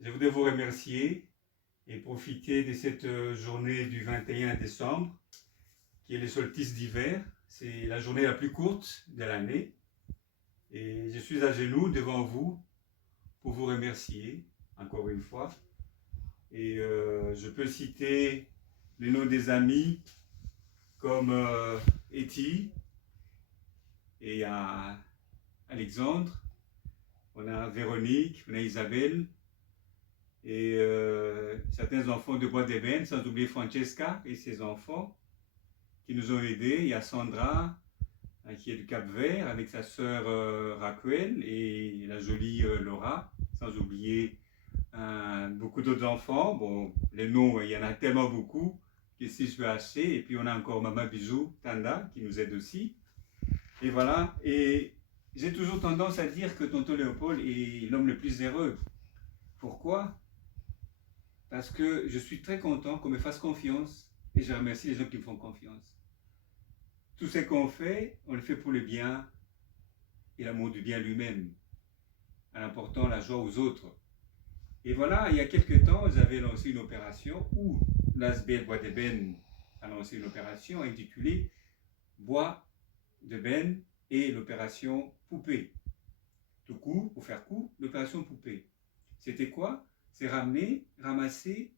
Je voudrais vous remercier et profiter de cette journée du 21 décembre, qui est le solstice d'hiver. C'est la journée la plus courte de l'année. Et je suis à genoux devant vous pour vous remercier, encore une fois. Et je peux citer les noms des amis comme Eti et Alexandre. On a Véronique, on a Isabelle, et certains enfants de Bois d'Ébène, sans oublier Francesca et ses enfants qui nous ont aidés. Il y a Sandra qui est du Cap-Vert avec sa sœur Raquel et la jolie Laura, sans oublier beaucoup d'autres enfants. Bon, les noms, il y en a tellement beaucoup que si je peux acheter. Et puis on a encore Maman Bisou, Tanda qui nous aide aussi. Et voilà, et j'ai toujours tendance à dire que tonton Léopold est l'homme le plus heureux. Pourquoi? Parce que je suis très content qu'on me fasse confiance et je remercie les gens qui me font confiance. Tout ce qu'on fait, on le fait pour le bien et l'amour du bien lui-même, en apportant la joie aux autres. Et voilà, il y a quelques temps, j'avais lancé une opération où l'ASBL Bois d'Ébène a lancé une opération intitulée Bois d'Ébène et l'opération Poupée. Tout court, pour faire court, l'opération Poupée. C'était quoi? C'est ramener, ramasser,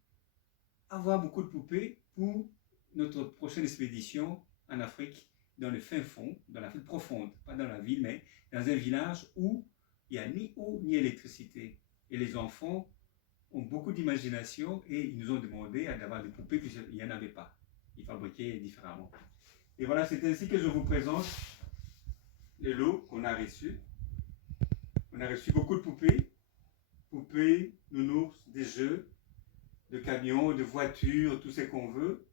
avoir beaucoup de poupées pour notre prochaine expédition en Afrique, dans le fin fond, dans l'Afrique profonde, pas dans la ville, mais dans un village où il n'y a ni eau ni électricité. Et les enfants ont beaucoup d'imagination et ils nous ont demandé d'avoir des poupées puisqu'il n'y en avait pas. Ils fabriquaient différemment. Et voilà, c'est ainsi que je vous présente les lots qu'on a reçus. On a reçu beaucoup de poupées, nounours, des jeux, de camions, de voitures, tout ce qu'on veut.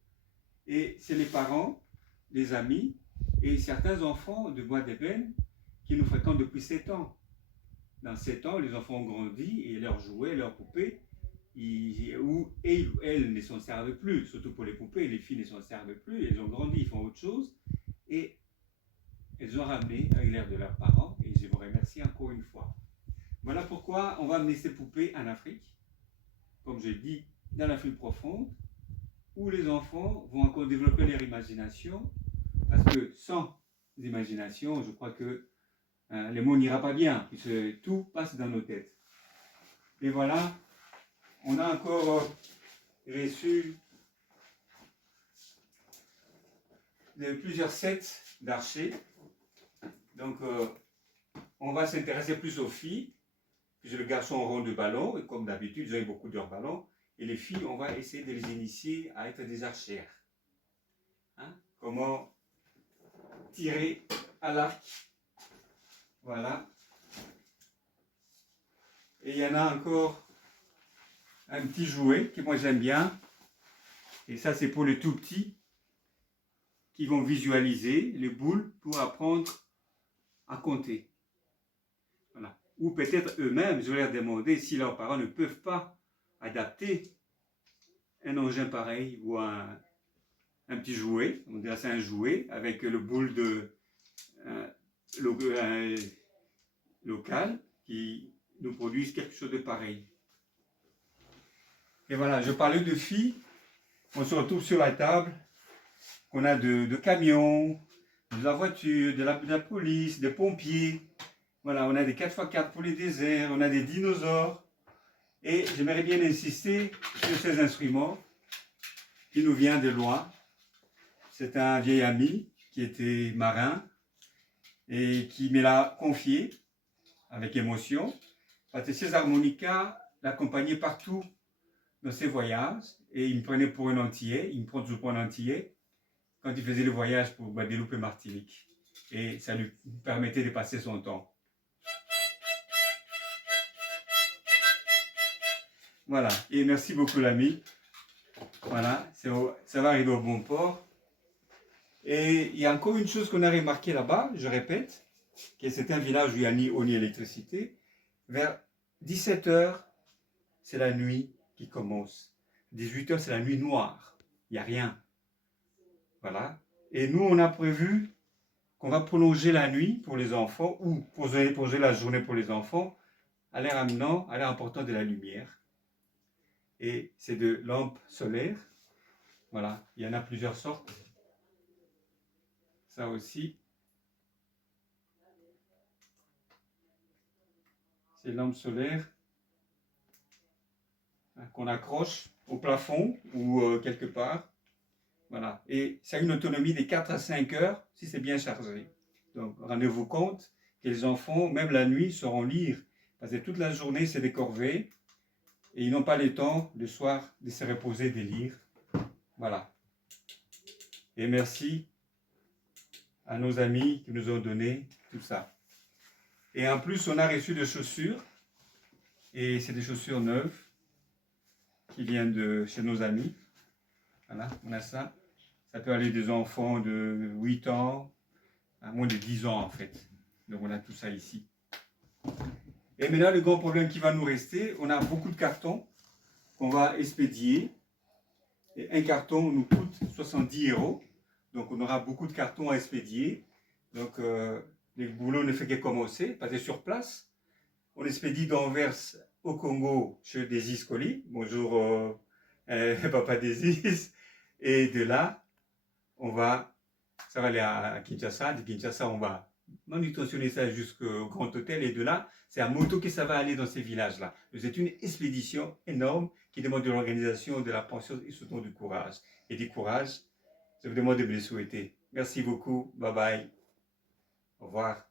Et c'est les parents, les amis et certains enfants de Bois d'Ébène qui nous fréquentent depuis 7 ans. Dans 7 ans, les enfants ont grandi et leurs jouets, leurs poupées, elles ne s'en servent plus, surtout pour les poupées, les filles ne s'en servent plus, elles ont grandi, ils font autre chose. Et elles ont ramené avec l'air de leurs parents et je vous remercie encore une fois. Voilà pourquoi on va amener ces poupées en Afrique, comme je dis, dans l'Afrique profonde, où les enfants vont encore développer leur imagination, parce que sans imagination, je crois que le monde n'ira pas bien, puisque tout passe dans nos têtes. Et voilà, on a encore reçu plusieurs sets d'archers. Donc, on va s'intéresser plus aux filles, puisque les garçons auront de ballons, et comme d'habitude, ils ont beaucoup de ballons. Et les filles, on va essayer de les initier à être des archères. Hein? Comment tirer à l'arc. Voilà. Et il y en a encore un petit jouet que moi j'aime bien. Et ça, c'est pour les tout petits qui vont visualiser les boules pour apprendre à compter. Voilà. Ou peut-être eux-mêmes, je vais leur demander si leurs parents ne peuvent pas adapter un engin pareil ou un petit jouet, on dirait c'est un jouet avec le boule de local qui nous produisent quelque chose de pareil. Et voilà, je parlais de filles, on se retrouve sur la table, qu'on a de camions, de la voiture, de la police, des pompiers. Voilà, on a des 4x4 pour les déserts, on a des dinosaures. Et j'aimerais bien insister sur ces instruments qui nous viennent de loin. C'est un vieil ami qui était marin et qui me l'a confié avec émotion. Parce que ces harmonicas l'accompagnaient partout dans ses voyages et il me prenait pour un antillais, il me prend toujours pour un antillais quand il faisait le voyage pour Guadeloupe et Martinique. Et ça lui permettait de passer son temps. Voilà, et merci beaucoup l'ami. Voilà, ça va arriver au bon port. Et il y a encore une chose qu'on a remarqué là-bas, je répète, que c'est un village où il n'y a ni eau ni électricité. Vers 17h, c'est la nuit qui commence. 18h, c'est la nuit noire. Il n'y a rien. Voilà. Et nous, on a prévu qu'on va prolonger la nuit pour les enfants ou poser la journée pour les enfants en leur apportant de la lumière. Et c'est de lampes solaires. Voilà, il y en a plusieurs sortes. Ça aussi. C'est lampes solaires qu'on accroche au plafond ou quelque part. Voilà. Et ça a une autonomie de 4 à 5 heures si c'est bien chargé. Donc, rendez-vous compte que les enfants, même la nuit, sauront lire. Parce que toute la journée, c'est des corvées. Et ils n'ont pas le temps, le soir, de se reposer, de lire. Voilà. Et merci à nos amis qui nous ont donné tout ça. Et en plus, on a reçu des chaussures. Et c'est des chaussures neuves qui viennent de chez nos amis. Voilà, on a ça. Ça peut aller des enfants de 8 ans à moins de 10 ans en fait. Donc on a tout ça ici. Et maintenant, le grand problème qui va nous rester, on a beaucoup de cartons qu'on va expédier. Et un carton nous coûte 70 €. Donc on aura beaucoup de cartons à expédier. Donc le boulot ne fait que commencer, parce que sur place, on expédie d'Anvers au Congo chez Desis Colis. Bonjour papa Desis. Et de là, ça va aller à Kinshasa. De Kinshasa, on va manutentionner ça jusqu'au Grand Hôtel. Et de là, c'est à moto que ça va aller dans ces villages-là. C'est une expédition énorme qui demande de l'organisation, de la patience et surtout du courage. Et du courage, je vous demande de me le souhaiter. Merci beaucoup. Bye bye. Au revoir.